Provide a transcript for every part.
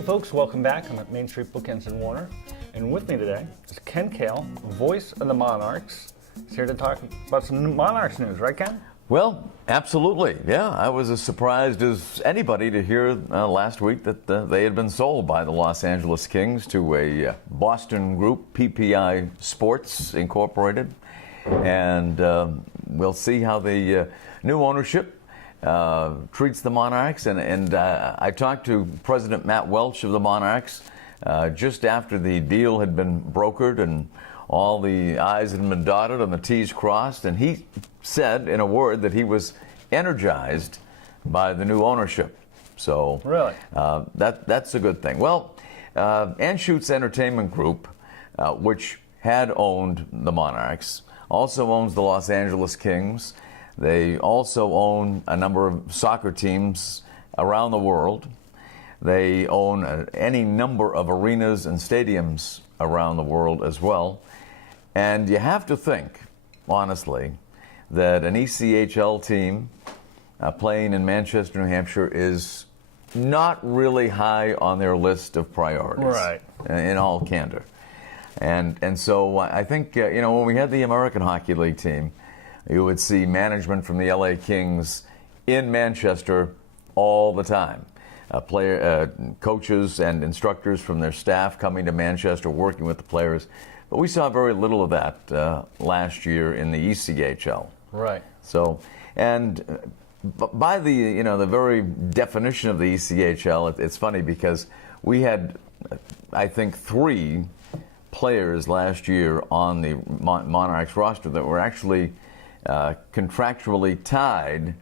Hey folks, welcome back. I'm at Main Street Bookends in Warner, and with me today is Ken Cail, voice of the Monarchs. He's here to talk about some Monarchs news, right, Ken? Well, absolutely. Yeah, I was as surprised as anybody to hear last week that they had been sold by the Los Angeles Kings to a Boston group, PPI Sports Incorporated. And we'll see how the new ownership treats the Monarchs. And I talked to President Matt Welch of the Monarchs just after the deal had been brokered and all the I's had been dotted and the T's crossed, and he said, in a word, that he was energized by the new ownership. So really, that's a good thing. Well, Anschutz Entertainment Group, which had owned the Monarchs, also owns the Los Angeles Kings. They also own a number of soccer teams around the world. They own any number of arenas and stadiums around the world as well. And you have to think, honestly, that an ECHL team playing in Manchester, New Hampshire is not really high on their list of priorities, right? In all candor. And so I think, when we had the American Hockey League team, you would see management from the LA Kings in Manchester all the time. Coaches and instructors from their staff coming to Manchester, working with the players. But we saw very little of that last year in the ECHL. Right. So, and by the the very definition of the ECHL, it's funny because we had, I think, 3 players last year on the Monarchs roster that were actually contractually tied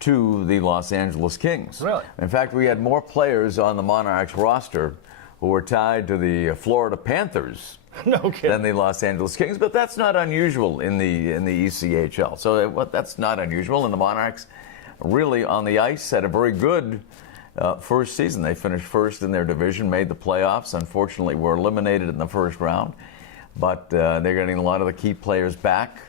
to the Los Angeles Kings. Really? In fact, we had more players on the Monarchs roster who were tied to the Florida Panthers no kidding. than the Los Angeles Kings, but that's not unusual in the ECHL. So that's not unusual, and the Monarchs really on the ice had a very good first season. They finished first in their division, made the playoffs. Unfortunately, were eliminated in the first round, but they're getting a lot of the key players back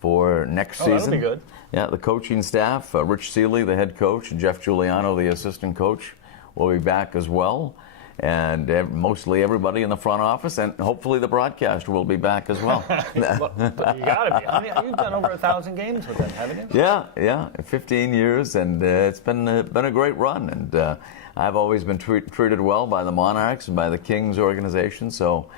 for next season. That'll be good. Yeah, the coaching staff, Rich Seeley, the head coach, and Jeff Giuliano, the assistant coach, will be back as well. And mostly everybody in the front office, and hopefully the broadcaster will be back as well. But you gotta be. You've done over 1,000 games with them, haven't you? Yeah, 15 years, and it's been a great run. And I've always been treated well by the Monarchs and by the Kings organization. So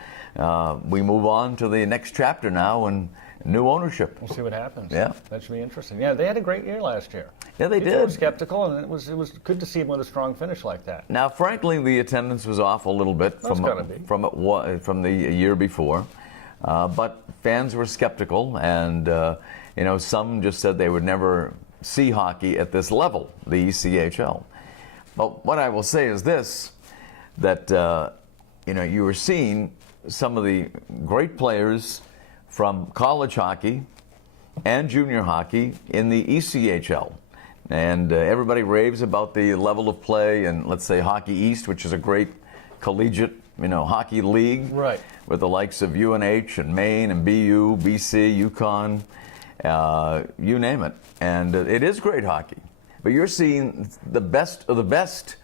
we move on to the next chapter now and new ownership. We'll see what happens. Yeah, that should be interesting. Yeah, they had a great year last year. Yeah, they People did. were skeptical, and it was good to see them with a strong finish like that. Now, frankly, the attendance was off a little bit from the year before, but fans were skeptical, and some just said they would never see hockey at this level, the ECHL. But what I will say is this: that you were seeing some of the great players from college hockey and junior hockey in the ECHL. And everybody raves about the level of play in, let's say, Hockey East, which is a great collegiate, hockey league. Right. With the likes of UNH and Maine and BU, BC, UConn, you name it. And it is great hockey. But you're seeing the best of the best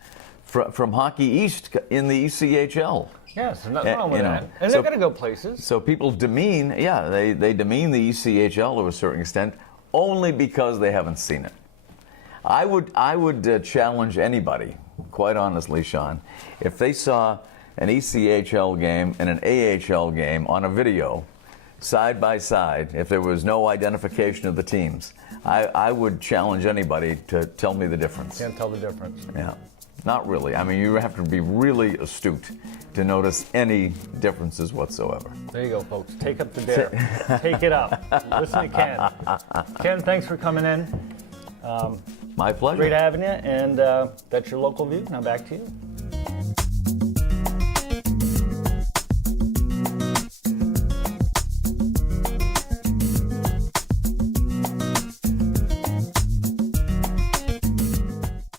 from Hockey East in the ECHL. Yes, there's nothing wrong with that. And they're going to go places. So people demean, they demean the ECHL to a certain extent only because they haven't seen it. I would challenge anybody, quite honestly, Sean, if they saw an ECHL game and an AHL game on a video side by side, if there was no identification of the teams, I would challenge anybody to tell me the difference. Can't tell the difference. Yeah. Not really. I mean, you have to be really astute to notice any differences whatsoever. There you go, folks. Take up the dare. Take it up. Listen to Ken. Ken, thanks for coming in. My pleasure. Great having you, and that's your local view. Now back to you.